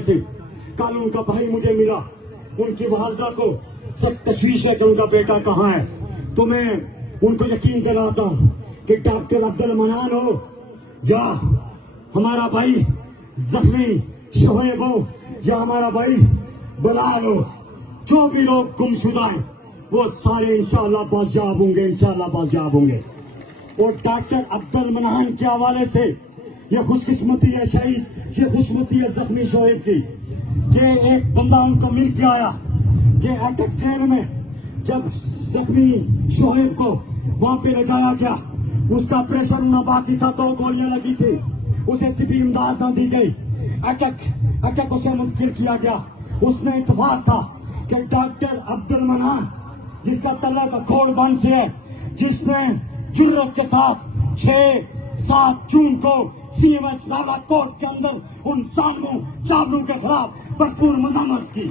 से कल उनका भाई मुझे मिला, उनकी वालदा को सब तशवीश है कि उनका बेटा कहाँ है। तो मैं उनको यकीन दिलाता हूँ कि डॉक्टर अब्दुल मनान हो या हमारा भाई जख्मी शोएब हो या हमारा भाई बिलाल हो, जो भी लोग गुमशुदा हैं वो सारे इंशाअल्लाह बाजियाब होंगे, इंशाअल्लाह बाजियाब होंगे। और डॉक्टर अब्दुल मनान के हवाले से ये खुशकिस्मती है शहीद, ये खुशकिस्मती है जख्मी शोएब की कि एक बंदा उनको मिल के आया कि अटक जेल में जब जख्मी शोएब को वहां पे ले जाया गया, उसका प्रेशर होना बाकी था, 2 गोलियां लगी थी, उसे तिबी इमदाद न दी गई, अटक उसे मुंतकिल किया गया। उसमें इत्तेफाक था कि डॉक्टर अब्दुल मनान जिसका तल्ला का खोल बंद से है, जिसने जुर्रत के साथ 6-7 जून को CMH बालाकोट के अंदर उन जालिमों चावलों के खिलाफ भरपूर मजामत की,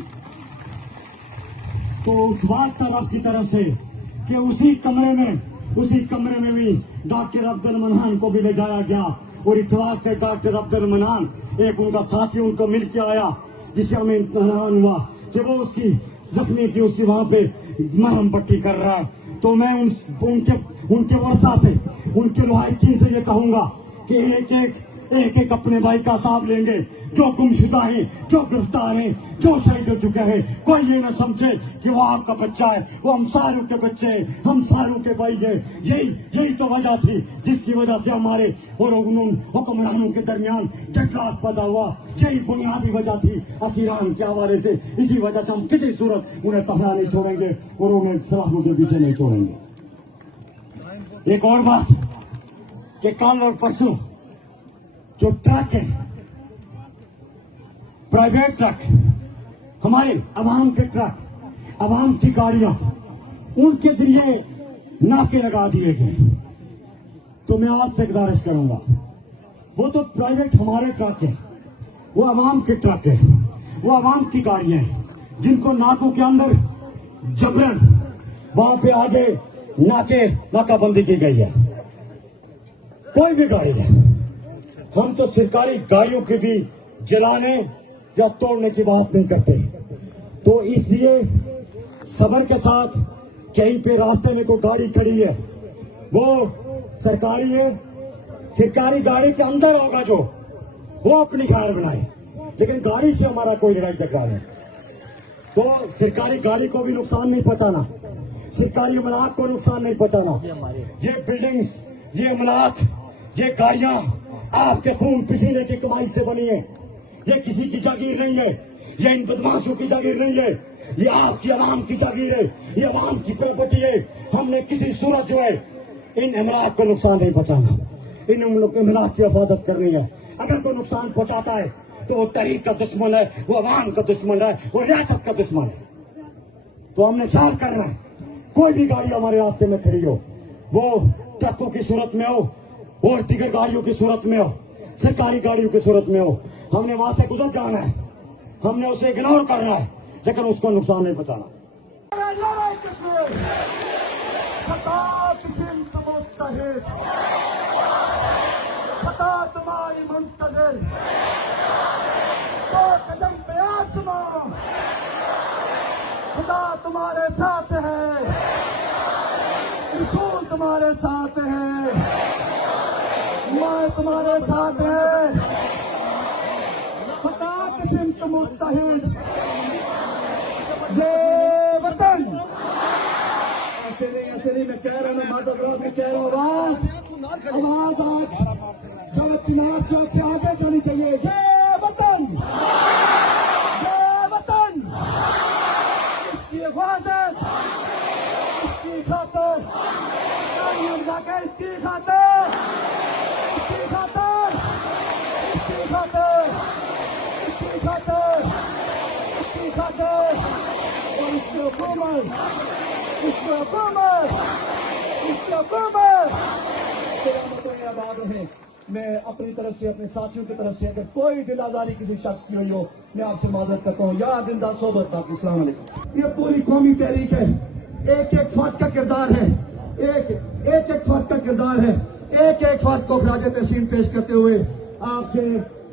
तो अखबार तरफ की तरफ से कि उसी कमरे में भी डॉक्टर अब्दुल मनान को भी ले जाया गया। और इत्तेफाक से डॉक्टर अब्दुल मनान एक उनका साथी उनको मिल के आया, जिसे हमें इत्मीनान हुआ कि वो उसकी जख्मी की उसकी वहां पे मरहम पट्टी कर रहा है। तो मैं उनके वर्षा से, उनके लुहायकीन से ये कहूंगा कि एक एक अपने भाई का साथ लेंगे, जो गुमशुदा हैं, जो गिरफ्तार हैं, जो शहीद हो चुके हैं। कोई ये न समझे कि वो आपका बच्चा है, वो हम सारों के बच्चे हैं, हम सारों के भाई हैं। यही तो वजह थी जिसकी वजह से हमारे और उन हुक्मरानों के दरमियान टकराव पैदा हुआ। यही बुनियादी वजह थी असीरान के हवाले से। इसी वजह से हम किसी सूरत उन्हें तहरा नहीं छोड़ेंगे और उन्हें सलाखों के पीछे नहीं छोड़ेंगे। एक और बात कि कल और परसों जो ट्रक है, प्राइवेट ट्रक, हमारे अवाम के ट्रक, अवाम की गाड़ियां, उनके जरिए नाके लगा दिए गए। तो मैं आपसे गुजारिश करूंगा, वो तो प्राइवेट हमारे ट्रक है, वो अवाम के ट्रक है, वो अवाम की गाड़ियां हैं, जिनको नाकों के अंदर जबरन वहां पे आगे नाकाबंदी की गई है। कोई भी गाड़ी है, हम तो सरकारी गाड़ियों की भी जलाने या तोड़ने की बात नहीं करते। तो इसलिए सब्र के साथ, कहीं पे रास्ते में कोई गाड़ी खड़ी है, वो सरकारी है, सरकारी गाड़ी के अंदर होगा जो, वो अपनी खैर बनाए, लेकिन गाड़ी से हमारा कोई लड़ाई झगड़ा नहीं। तो सरकारी गाड़ी को भी नुकसान नहीं पहुंचाना, सरकारी अमलाक को नुकसान नहीं पहुंचाना। ये बिल्डिंग्स, ये अमलाक, ये गाड़ियां आपके खून पसीने की कमाई से बनी है। ये किसी की जागीर नहीं है, ये इन बदमाशों की जागीर नहीं है, ये आपकी आवाम की जागीर है, ये आवाम की प्रॉपर्टी है। हमने किसी सूरत जो है इन अमलाक को नुकसान नहीं पहुंचाना, इन अमलाक की हिफाजत करनी है। अगर कोई नुकसान पहुंचाता है तो वो तहरीक का दुश्मन है, वो आवाम का दुश्मन है, वो रियासत का दुश्मन है। तो हमने ख्याल करना है, कोई भी गाड़ी हमारे रास्ते में खड़ी हो, वो ट्रकों की सूरत में हो और दीगर गाड़ियों की सूरत में हो, सरकारी गाड़ियों की सूरत में हो, हमने वहां से गुजर जाना है, हमने उसे इग्नोर करना है, लेकिन उसको नुकसान नहीं पहुंचाना। तुम्हारी मुंतज़िर, तो कदम पे आसमां, खुदा तुम्हारे साथ है, रसूल तुम्हारे साथ है, माँ तुम्हारे साथ है, खुदा किस्म मुत्तहिद, ये वतन। ऐसे नहीं मैं कह रहा हूँ, माता में कह रहा हूँ, आवाज आज जब चिनार चौक से आगे जानी चाहिए। ये वतन, ये वतन, इसकी हिफाजत, इसकी खातिर, इसकी खातिर, इसकी खातिर, इसकी खातिर, इसकी खातिर, इसकी खातिर, और इसकी हुकूमत, इसकी हुकूमत, इसकी हुकूमत सलामत आबाद रहे। मैं अपनी तरफ से, अपने साथियों की तरफ से अगर कोई दिल आजारी किसी शख्स की हुई हो, मैं आपसे माजरत करता हूँ। या जिंदा सोबत बाकी। अस्सलाम वालेकुम। ये पूरी कौमी तहरीक है, एक एक फर्द का किरदार है, एक फर्द का किरदार है। एक एक फर्द को खराज तहसीन पेश करते हुए आपसे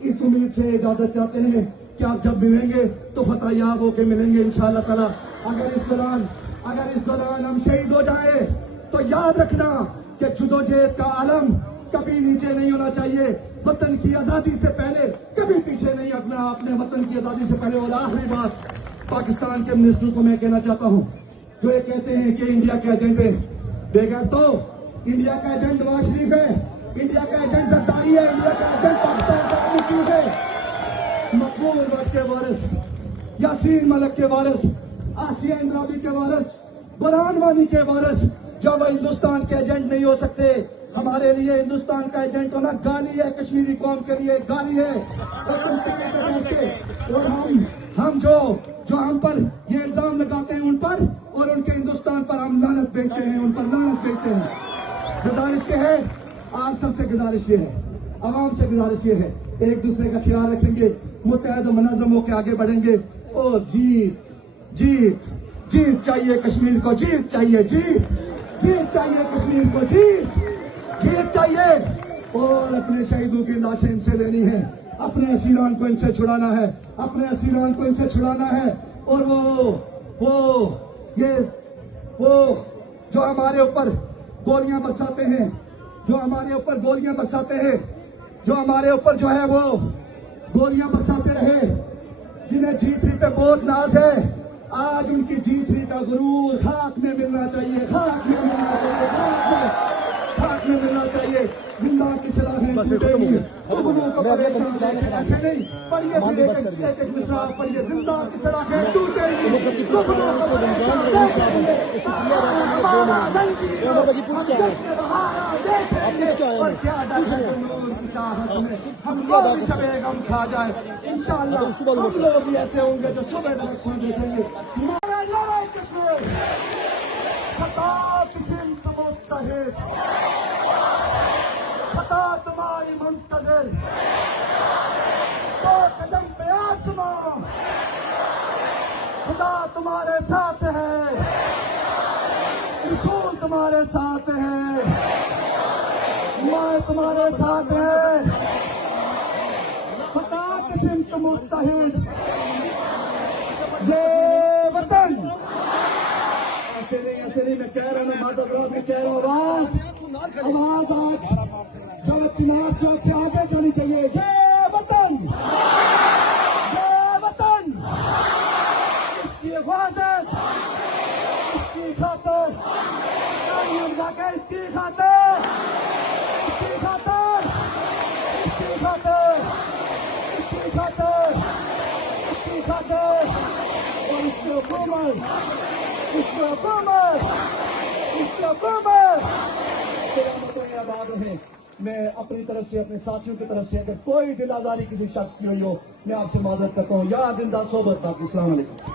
इस उम्मीद से इजाजत चाहते हैं कि आप जब मिलेंगे तो फतहयाब होके मिलेंगे इंशाअल्लाह ताला। अगर इस दौरान हम शहीद हो जाए तो याद रखना कि जुदोजहद का आलम कभी नीचे नहीं होना चाहिए। वतन की आजादी से पहले कभी पीछे नहीं हटना, अपने वतन की आजादी से पहले। और आखिरी बात पाकिस्तान के मिनिस्टर को मैं कहना चाहता हूं, जो ये कहते हैं कि इंडिया का एजेंट है, बेगर तो इंडिया का एजेंट नवाज शरीफ है, इंडिया का एजेंट जरदारी है, इंडिया का एजेंट पाकिस्तान का आर्मी चीफ है। मकबूल वक्त के वारिस, यासीन मलिक के वारिस, आसिया इंद्राबी के वारिस, बुरहान वानी के वारिस, जब हिंदुस्तान के एजेंट नहीं हो सकते। हमारे लिए हिंदुस्तान का एजेंट होना गाली है, कश्मीरी कौम के लिए गाली है। और हम जो हम पर ये इल्जाम लगाते हैं उन पर, और उनके हिंदुस्तान पर हम लानत भेजते हैं, उन पर लानत भेजते हैं। गुजारिश ये है, आप सबसे गुजारिश ये है, आवाम से गुजारिश ये है, एक दूसरे का ख्याल रखेंगे, मुत्तहद और मुनज़्ज़म होकर आगे बढ़ेंगे। और जीत चाहिए कश्मीर को, जीत चाहिए, जीत चाहिए कश्मीर को, जीत चाहिए। और अपने शहीदों की लाशें इनसे लेनी है, अपने असीरान को इनसे छुड़ाना है, अपने असीरान को इनसे छुड़ाना है। और वो जो हमारे ऊपर गोलियां बरसाते हैं, जो हमारे ऊपर गोलियां बरसाते हैं, जो हमारे ऊपर जो है वो गोलियां बरसाते रहे, जिन्हें G3 पे बहुत नाज है, आज उनकी G3 का गुरूर खाक में मिलना चाहिए, खाक में मिलना चाहिए, खाक में मिलना चाहिए। जिंदा की सलाखें टूटेंगी, गुरूर को परेशान देखें, ऐसे नहीं पढ़िए, फिर एक मिसरा पढ़िए, जिंदा की सलाखें टूटेंगी, गुरूर को परेशान देखेंगे, हमारा जंजीर हम जश्न बहारा देखेंगे। और क्या डर है नूर की चाहत में, हमको भी शबे गम खा जाए इंशाअल्लाह। हम लोग भी ऐसे होंगे जो सुबह इलेक्शन देखेंगे। नारे कश्मीर, खता किस्म मुत्तहिद, खता तुम्हारी मुंतज़िर, तो कदम पे आसमां, खुदा तुम्हारे साथ है, रसूल तुम्हारे साथ है, माँ तुम्हारे साथ है। खता किस्म मुत्तहिद, ये वतन ऐसे नहीं मैं कह रहा हूँ, माता में कह रहा हूँ, आवाज आज जो चिनार चौक से आगे जानी चाहिए। ये वतन इसकी हिफाजत, इसकी खातिर, इसकी खातिर, इसकी खातिर, इसकी खातिर, इसकी खातिर, इसकी खातिर। और इसकी हुकूमत, इसकी हुकूमत, इसकी हुकूमत सलामत आबाद रहे। मैं अपनी तरफ से, अपने साथियों की तरफ से अगर कोई दिल आजारी किसी शख्स की हुई हो, मैं आपसे माजरत करता हूँ। या जिंदा सोबत बाकी। अस्सलाम वालेकुम।